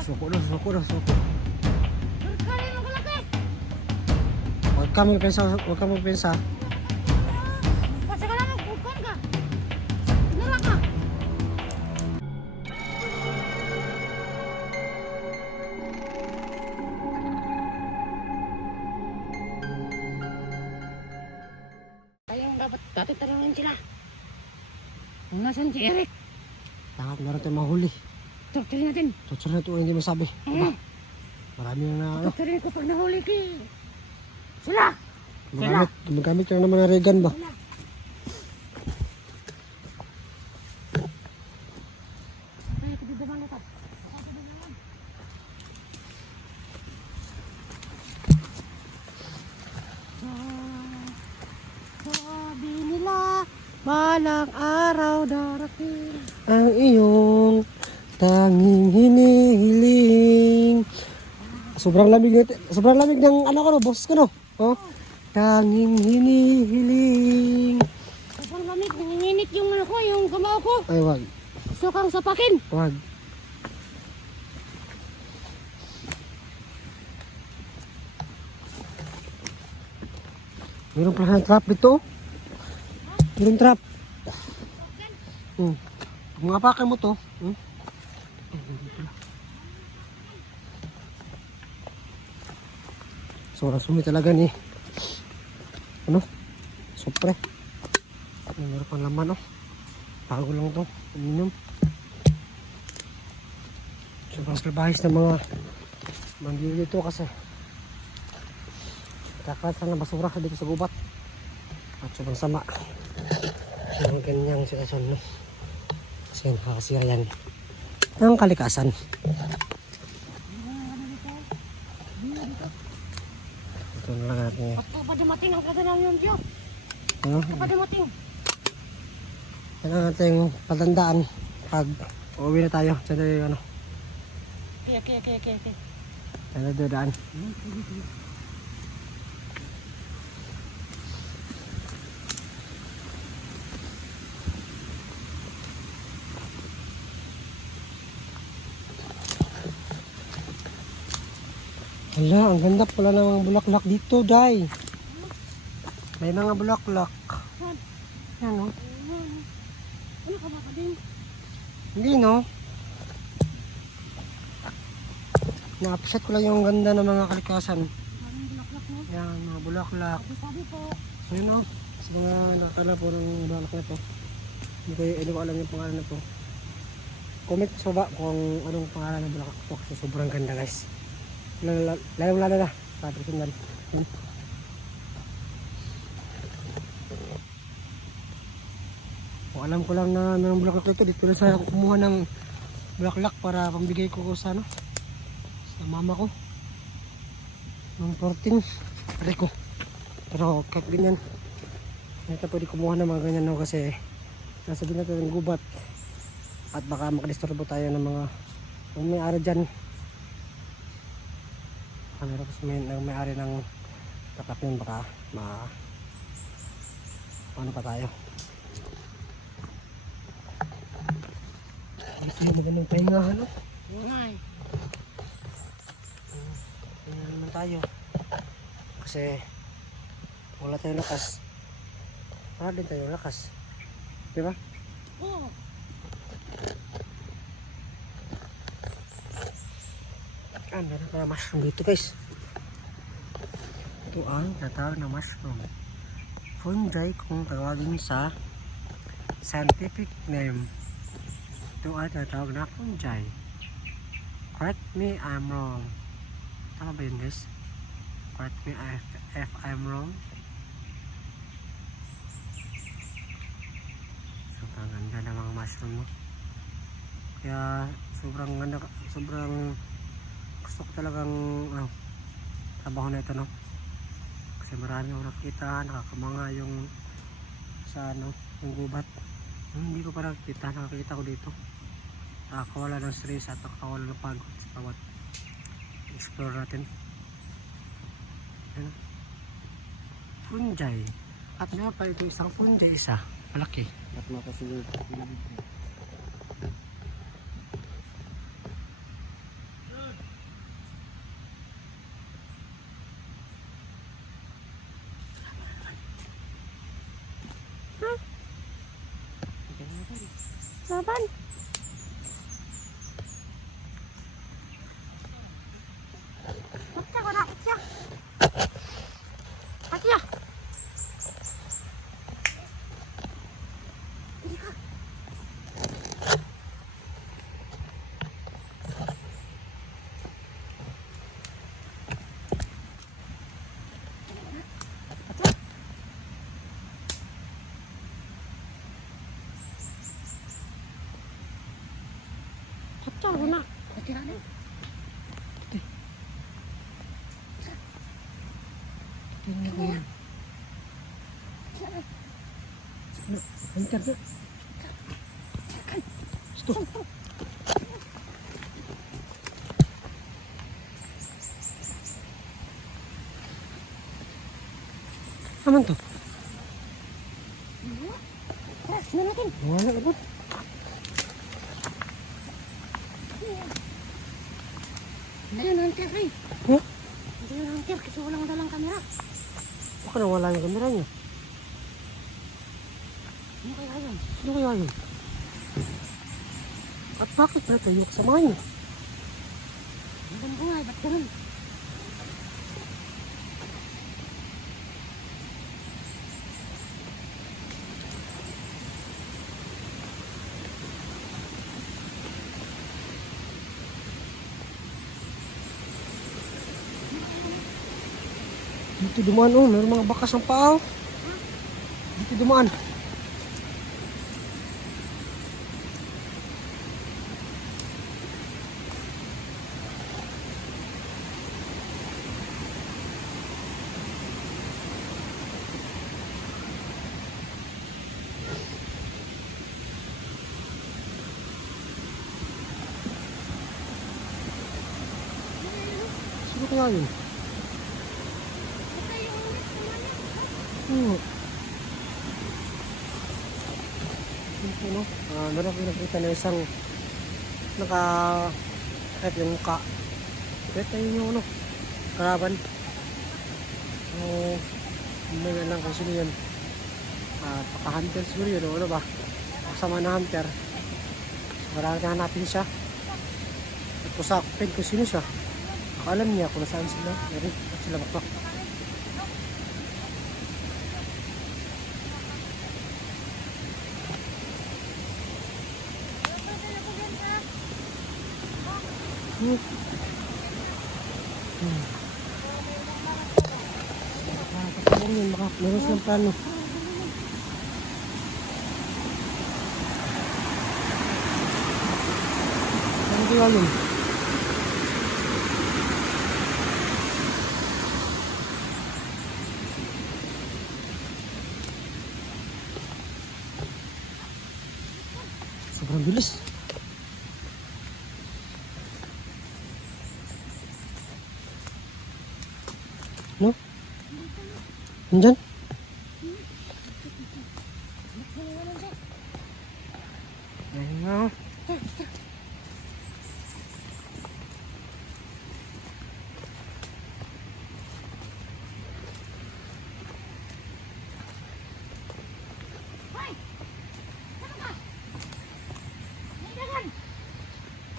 Suko na, suko na, suko. Kali mo kalaki. Huwag ka magpensa. Kasi ka naman, bukan ka. Nara ka. Ayun, dapat dati tanongin sila. Nasaan si Eric? Dapat meron tayong mahuli. Tutuloy natin. Tutsurin na ito, hindi masabi. Diba? Marami na ano. Tutuloy ko pag nahuli ki. Sila! Gumagamit ka na naman ng regan ba? Sila! Ay, ito dito man ito. Sabi nila, balang araw darating. Ang iyong tanging hinihiling. Sobrang lamig ng ano ko no, boss ko no. Oh. Tanging hinihiling. Sobrang lamig, nanginginit yung ano ko, yung kamao ko. Ay wag, Gusto kang sapakin. wag. Meron pala ng trap dito. Meron trap. Kung apakan mo to, sobrang sumi talaga ni ano? Sopre. Meron pang laman oh. Bago lang to. Uminom. Sobrang salbahis ng mga manggili dito kasi kakalasan ng basura dito sa gubat. At sobrang sama. Yung ganyang sitwasyon no. Kasi nakakasira yan ang kalikasan. Ito na lang natin. At pa dumating ang kaganaw yung Diyo. Ano? Pa dumating. Yan ang ating patandaan pag uuwi na tayo. Diyan na yung ano. Okay. Diyan na dadaan. Hala, ang ganda pala ng mga bulaklak dito, Day. May mga bulaklak. Yan, oh. Ano ka ba kabing? Hindi, no? Na-appreciate ko lang yung ganda ng mga kalikasan. Maraming bulaklak no? Yan, mga bulaklak. Sabi po. So, yun, oh. Sa mga nakakala po ng bulaklak na to. Hindi ko alam yung pangalan na to. Comment sa baba kung anong pangalan ng bulaklak to. So, sobrang ganda, guys. Lalong lalo na. Sa personal. Kung alam ko lang na ng bulaklak ito, dito na sa kumuha ng bulaklak para pambigay ko sa ano, sa mama ko. Nung 14. Aray ko. Pero kahit ganyan, hindi tayo pwede kumuha ng mga ganyan no, kasi nasa din natin ng gubat. At baka makadisturbo tayo ng mga kung may-ari dyan. Meron kasi may-ari ng tapat yun, baka ano pa tayo. Dito yung magandang pahingahan, no? Ngay. Pahingahan naman tayo. Kasi wala tayong lakas. Wala din tayong lakas. Diba? Oo. Meron pala mushroom dito, guys. Ito ang tatawag na mushroom. Fungi kung tawagin sa scientific name. Ito ay tatawag na fungi. Correct me I'm wrong. Tama ba yun, guys? Correct me if I'm wrong. Sobrang ganda ng mga mushroom, no? Kaya sobrang ganda, sobrang gusto ko talagang trabaho na ito, no? Kasi marami akong nakikita, nakakamanga yung sa ano, yung gubat. Hindi ko pa nakakita ko dito. Nakakawala ng stress at nakakawala ng pagod sa bawat explore natin. Ayan. Fungi. At nga pa ito isang fungi, isa malaki. At makasigil. Laban. Bakit ako nakit siya? Ati ya. Hindi ka. Kacau nak. Kacau nak. Tingnan ko yan. Hantar na. Stop. Aman to? Tara, sino natin? Wala ka ba? Hindi yun hunter eh. Huh? Hindi yun hunter kasi walang dalang kamera. Baka nawala yung kamera niya. Ano kaya yun? Sino kaya yun? At bakit na tayo kasama niyo? Ang bungay, ba't ganun? Dito dumaan oh, meron mga bakas ng paa oh. Dito dumaan. Sino kaya yun? Ito no? Meron ko nakita na isang kahit yung mukha. Ito yung ano, karaban. So, hindi na lang kung sino yun. Paka-hunter siguro yun, ano ba? Kasama na hunter. So, kailangan hanapin siya. At kusakupin kung sino siya. Alam niya kung nasaan sila. Meron at sila bakbak. Kapag yun, baka meron silang plano. Ano kaya yun? Sobrang bilis. No? Nandyan? Ayun nga.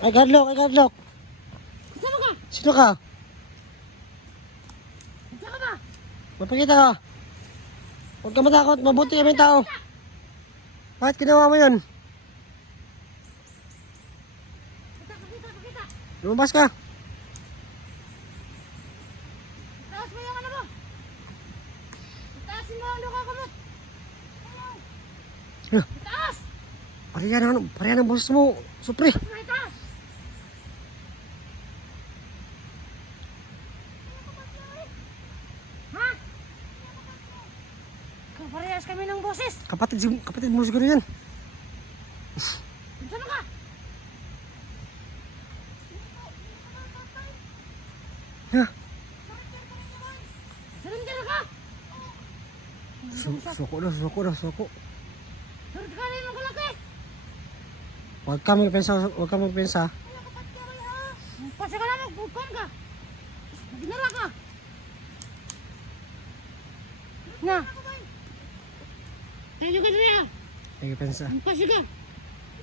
Ay, Garlock! Ay, Garlock! Saan ka? Sino ka? Saan ka ba? Mapakita ka. Huwag ka matakot. Mabuti kami tao. Bakit ginawa mo yun? Pakita. Lumabas ka. Taas mo yung ano mo. Taasin mo ang luka ko mo. Huh. Taas! Parihan ang boses mo. Supre. May taas! Ha? Parehas kami ng boses. Kapatid mo siguro yan. Saan ka? Ha? Surrender ka? Suko na. Surrender ka rin ang kalaki. Huwag ka magpensa. Pasa ka na magbukan ka. Maginara ka. Na. Tayo ka dali ha. Huwag ka pensa. Pasa ka.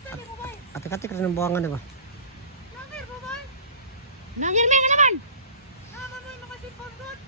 Sabi mo ba? Atik-atik rin ang buwangan, di ba? Nagir mo ba? Nagir mo nga naman! Naman mo yung mga sipon doon!